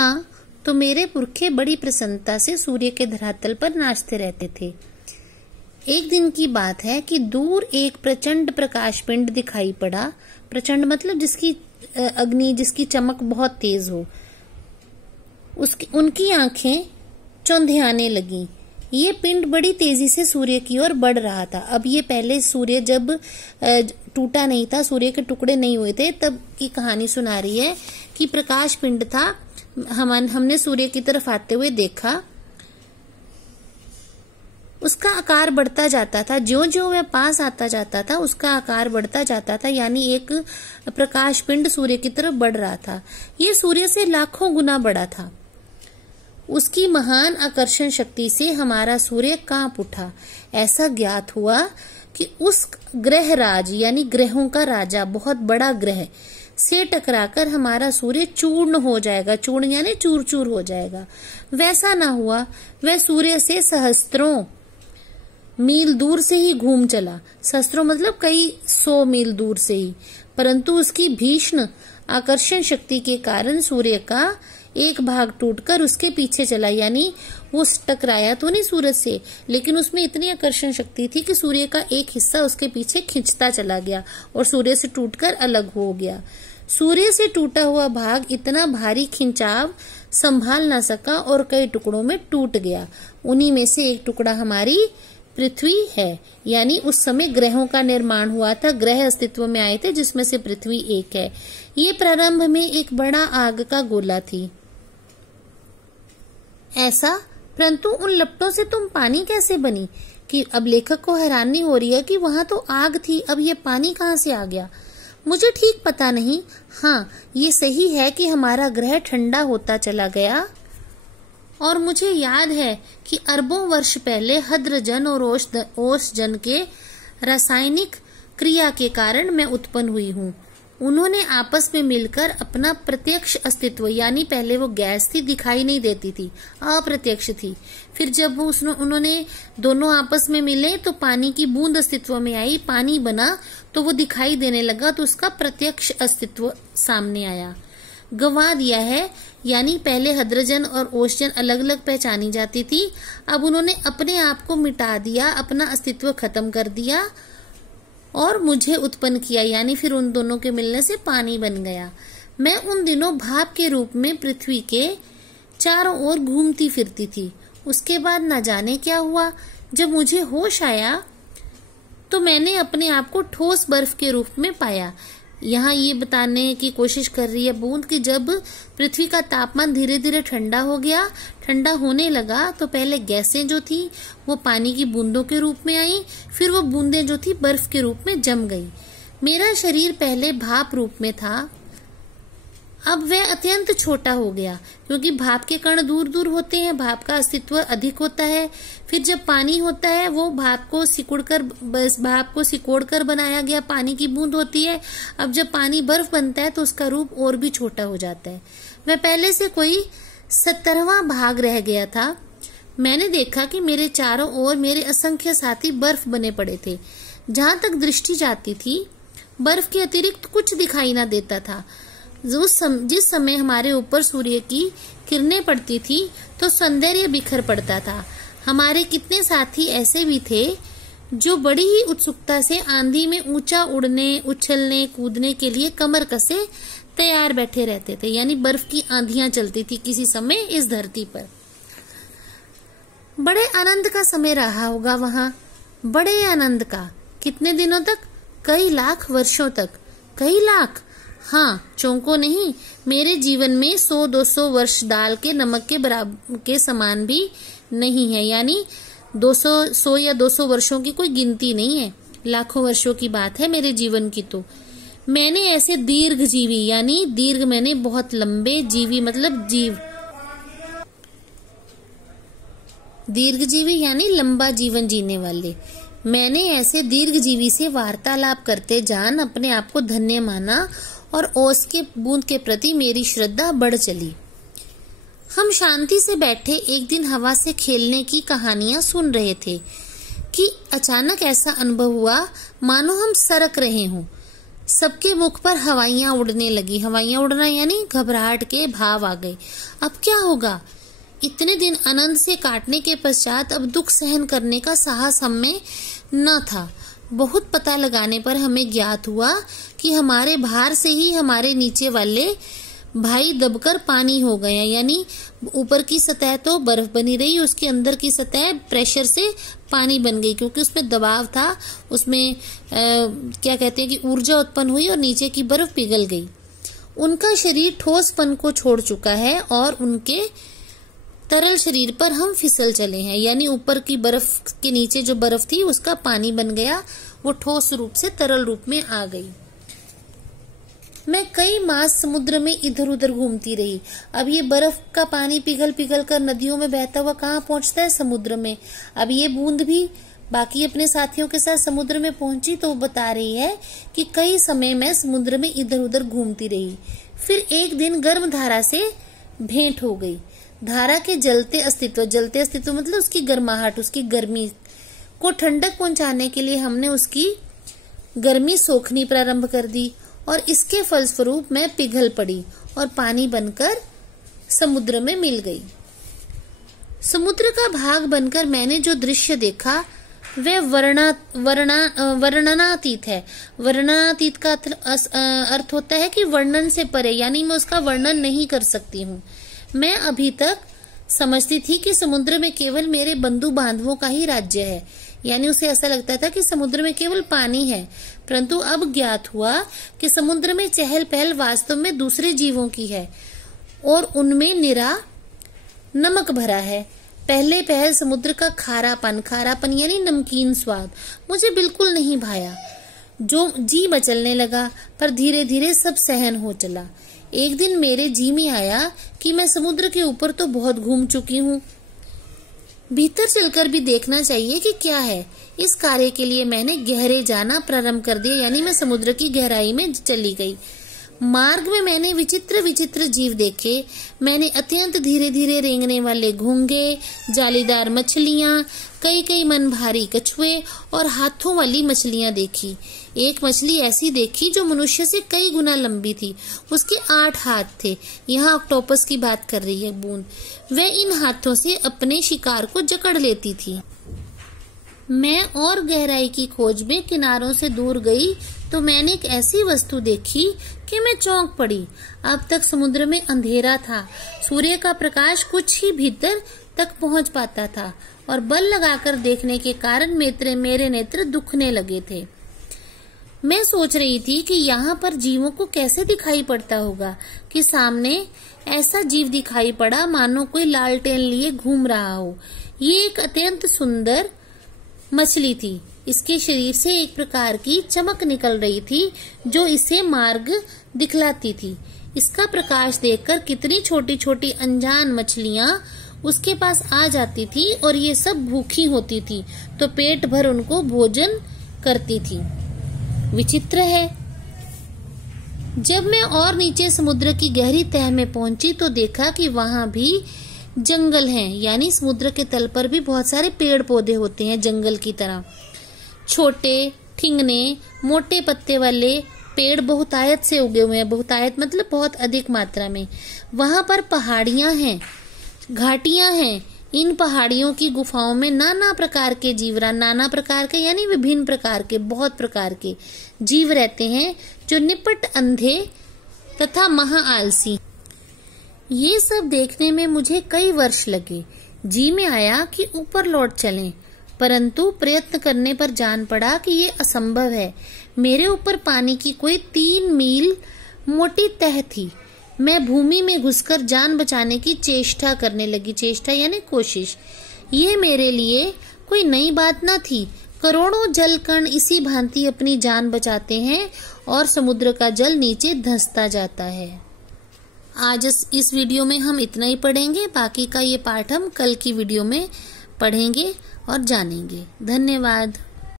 हाँ, तो मेरे पुरखे बड़ी प्रसन्नता से सूर्य के धरातल पर नाचते रहते थे। एक दिन की बात है कि दूर एक प्रचंड प्रकाश पिंड दिखाई पड़ा। प्रचंड मतलब जिसकी अग्नि, जिसकी चमक बहुत तेज हो। उनकी आंखें चौंधियाने लगी। ये पिंड बड़ी तेजी से सूर्य की ओर बढ़ रहा था। अब ये पहले सूर्य जब टूटा नहीं था, सूर्य के टुकड़े नहीं हुए थे, तब की कहानी सुना रही है कि प्रकाश पिंड था। हमने सूर्य की तरफ आते हुए देखा। उसका आकार बढ़ता जाता था। ज्यों-ज्यों वह पास आता जाता था उसका आकार बढ़ता जाता था, यानी एक प्रकाश पिंड सूर्य की तरफ बढ़ रहा था। ये सूर्य से लाखों गुना बड़ा था। उसकी महान आकर्षण शक्ति से हमारा सूर्य कांप उठा। ऐसा ज्ञात हुआ कि उस ग्रह राज यानी ग्रहों का राजा, बहुत बड़ा ग्रह से टकराकर हमारा सूर्य चूर्ण हो जाएगा। चूर्ण यानी चूर चूर हो जाएगा। वैसा ना हुआ। वह सूर्य से सहस्त्रों मील दूर से ही घूम चला। सहस्त्रों मतलब कई 100 मील दूर से ही। परंतु उसकी भीषण आकर्षण शक्ति के कारण सूर्य का एक भाग टूटकर उसके पीछे चला, यानी वो टकराया तो नहीं सूरज से, लेकिन उसमें इतनी आकर्षण शक्ति थी कि सूर्य का एक हिस्सा उसके पीछे खिंचता चला गया और सूर्य से टूटकर अलग हो गया। सूर्य से टूटा हुआ भाग इतना भारी खिंचाव संभाल ना सका और कई टुकड़ों में टूट गया। उन्हीं में से एक टुकड़ा हमारी पृथ्वी है। यानी उस समय ग्रहों का निर्माण हुआ था, ग्रह अस्तित्व में आए थे, जिसमें से पृथ्वी एक है। ये प्रारंभ में एक बड़ा आग का गोला थी। ऐसा, परंतु उन लपटों से तुम पानी कैसे बनी? कि अब लेखक को हैरानी हो रही है कि वहां तो आग थी, अब ये पानी कहाँ से आ गया? मुझे ठीक पता नहीं। हाँ, ये सही है कि हमारा ग्रह ठंडा होता चला गया। और मुझे याद है कि अरबों वर्ष पहले हद्रजन और ओसजन के रासायनिक क्रिया के कारण मैं उत्पन्न हुई हूँ। उन्होंने आपस में मिलकर अपना प्रत्यक्ष अस्तित्व, यानी पहले वो गैस थी, दिखाई नहीं देती थी, अप्रत्यक्ष थी। फिर जब उन्होंने दोनों आपस में मिले तो पानी की बूंद अस्तित्व में आई, पानी बना तो वो दिखाई देने लगा, तो उसका प्रत्यक्ष अस्तित्व सामने आया। गंवा दिया है, यानी पहले हद्रजन और ओसजन अलग अलग पहचानी जाती थी, अब उन्होंने अपने आप को मिटा दिया, अपना अस्तित्व खत्म कर दिया और मुझे उत्पन्न किया, यानी फिर उन दोनों के मिलने से पानी बन गया। मैं उन दिनों भाप के रूप में पृथ्वी के चारों ओर घूमती फिरती थी। उसके बाद न जाने क्या हुआ, जब मुझे होश आया तो मैंने अपने आप को ठोस बर्फ के रूप में पाया। यहाँ ये बताने की कोशिश कर रही है बूंद कि जब पृथ्वी का तापमान धीरे धीरे ठंडा हो गया, ठंडा होने लगा, तो पहले गैसें जो थी वो पानी की बूंदों के रूप में आई, फिर वो बूंदें जो थी बर्फ के रूप में जम गई। मेरा शरीर पहले भाप रूप में था, अब वह अत्यंत छोटा हो गया, क्योंकि भाप के कण दूर दूर होते हैं, भाप का अस्तित्व अधिक होता है। फिर जब पानी होता है वो भाप को सिकोड़कर बनाया गया पानी की बूंद होती है। अब जब पानी बर्फ बनता है तो उसका रूप और भी छोटा हो जाता है। वह पहले से कोई 70वां भाग रह गया था। मैंने देखा कि मेरे चारों ओर मेरे असंख्य साथी बर्फ बने पड़े थे। जहां तक दृष्टि जाती थी बर्फ के अतिरिक्त कुछ दिखाई ना देता था। जिस समय हमारे ऊपर सूर्य की किरणें पड़ती थी तो सौंदर्य बिखर पड़ता था। हमारे कितने साथी ऐसे भी थे जो बड़ी ही उत्सुकता से आंधी में ऊंचा उड़ने, उछलने, कूदने के लिए कमर कसे तैयार बैठे रहते थे। यानी बर्फ की आंधियां चलती थी किसी समय इस धरती पर। बड़े आनंद का समय रहा होगा वहां, बड़े आनंद का। कितने दिनों तक? कई लाख वर्षों तक। कई लाख? हाँ, चौंको नहीं। मेरे जीवन में 100-200 वर्ष दाल के नमक के बराबर के समान भी नहीं है। यानी 100 या 200 वर्षों की कोई गिनती नहीं है, लाखों वर्षों की बात है मेरे जीवन की। तो मैंने ऐसे दीर्घ जीवी, यानी दीर्घ मैंने बहुत लंबे, जीवी मतलब जीव, दीर्घ जीवी यानी लंबा जीवन जीने वाले। मैंने ऐसे दीर्घ जीवी से वार्तालाप करते जान अपने आप को धन्य माना और ओस के बूंद के प्रति मेरी श्रद्धा बढ़ चली। हम शांति से बैठे एक दिन हवा से खेलने की कहानियां सुन रहे थे कि अचानक ऐसा अनुभव हुआ मानो हम सरक रहे हों। सबके मुख पर हवाइयां उड़ने लगी। हवाइयां उड़ना यानी घबराहट के भाव आ गए। अब क्या होगा? इतने दिन आनंद से काटने के पश्चात अब दुख सहन करने का साहस हम में न था। बहुत पता लगाने पर हमें ज्ञात हुआ कि हमारे भार से ही हमारे नीचे वाले भाई दबकर पानी हो गया, यानी ऊपर की सतह तो बर्फ बनी रही, उसके अंदर की सतह प्रेशर से पानी बन गई, क्योंकि उसमें दबाव था, उसमें क्या कहते हैं कि ऊर्जा उत्पन्न हुई और नीचे की बर्फ पिघल गई। उनका शरीर ठोसपन को छोड़ चुका है और उनके तरल शरीर पर हम फिसल चले हैं, यानी ऊपर की बर्फ के नीचे जो बर्फ थी उसका पानी बन गया, वो ठोस रूप से तरल रूप में आ गई। मैं कई मास समुद्र में इधर उधर घूमती रही। अब ये बर्फ का पानी पिघल पिघल कर नदियों में बहता हुआ कहाँ पहुंचता है? समुद्र में। अब ये बूंद भी बाकी अपने साथियों के साथ समुद्र में पहुंची तो वो बता रही है कि कई समय मैं समुद्र में इधर उधर घूमती रही। फिर एक दिन गर्म धारा से भेंट हो गई। धारा के जलते अस्तित्व मतलब उसकी गर्माहट, उसकी गर्मी को ठंडक पहुंचाने के लिए हमने उसकी गर्मी सोखनी प्रारंभ कर दी और इसके फलस्वरूप मैं पिघल पड़ी और पानी बनकर समुद्र में मिल गई। समुद्र का भाग बनकर मैंने जो दृश्य देखा वह वर्णनातीत है। वर्णनातीत का अर्थ होता है कि वर्णन से परे, यानी मैं उसका वर्णन नहीं कर सकती हूँ। मैं अभी तक समझती थी कि समुद्र में केवल मेरे बंधु बांधवों का ही राज्य है, यानी उसे ऐसा लगता था कि समुद्र में केवल पानी है, परंतु अब ज्ञात हुआ कि समुद्र में चहल पहल वास्तव में दूसरे जीवों की है और उनमें निरा नमक भरा है। पहले पहल समुद्र का खारापन यानी नमकीन स्वाद मुझे बिल्कुल नहीं भाया, जो जी मचलने लगा, पर धीरे धीरे सब सहन हो चला। एक दिन मेरे जी में आया कि मैं समुद्र के ऊपर तो बहुत घूम चुकी हूँ, भीतर चलकर भी देखना चाहिए कि क्या है। इस कार्य के लिए मैंने गहरे जाना प्रारंभ कर दिया, यानी मैं समुद्र की गहराई में चली गई। मार्ग में मैंने विचित्र विचित्र जीव देखे। मैंने अत्यंत धीरे धीरे रेंगने वाले घोंगे, जालीदार मछलियां, कई कई मन भारी कछुए और हाथों वाली मछलियां देखी। एक मछली ऐसी देखी जो मनुष्य से कई गुना लंबी थी। उसके 8 हाथ थे। यहाँ ऑक्टोपस की बात कर रही है बूंद। वह इन हाथों से अपने शिकार को जकड़ लेती थी। मैं और गहराई की खोज में किनारों से दूर गई तो मैंने एक ऐसी वस्तु देखी कि मैं चौंक पड़ी। अब तक समुद्र में अंधेरा था, सूर्य का प्रकाश कुछ ही भीतर तक पहुंच पाता था और बल लगाकर देखने के कारण मेरे नेत्र दुखने लगे थे। मैं सोच रही थी कि यहाँ पर जीवों को कैसे दिखाई पड़ता होगा कि सामने ऐसा जीव दिखाई पड़ा मानो कोई लालटेन लिए घूम रहा हो। ये एक अत्यंत सुंदर मछली थी। इसके शरीर से एक प्रकार की चमक निकल रही थी जो इसे मार्ग दिखलाती थी। इसका प्रकाश देखकर कितनी छोटी छोटी अनजान मछलियां उसके पास आ जाती थी और ये सब भूखी होती थी तो पेट भर उनको भोजन करती थी। विचित्र है। जब मैं और नीचे समुद्र की गहरी तह में पहुंची तो देखा कि वहां भी जंगल हैं, यानी समुद्र के तल पर भी बहुत सारे पेड़ पौधे होते हैं जंगल की तरह। छोटे ठिंगने मोटे पत्ते वाले पेड़ बहुतायत से उगे हुए हैं। बहुतायत मतलब बहुत अधिक मात्रा में। वहां पर पहाड़ियां हैं, घाटियां हैं। इन पहाड़ियों की गुफाओं में नाना प्रकार के जीवरान, नाना प्रकार के यानी विभिन्न प्रकार के, बहुत प्रकार के जीव रहते हैं जो निपट अंधे तथा महा आलसी। ये सब देखने में मुझे कई वर्ष लगे। जी में आया कि ऊपर लौट चलें, परंतु प्रयत्न करने पर जान पड़ा कि ये असंभव है। मेरे ऊपर पानी की कोई 3 मील मोटी तह थी। मैं भूमि में घुसकर जान बचाने की चेष्टा करने लगी। चेष्टा यानी कोशिश। ये मेरे लिए कोई नई बात न थी। करोड़ों जल कण इसी भांति अपनी जान बचाते हैं और समुद्र का जल नीचे धंसता जाता है। आज इस वीडियो में हम इतना ही पढ़ेंगे। बाकी का ये पाठ हम कल की वीडियो में पढ़ेंगे और जानेंगे। धन्यवाद।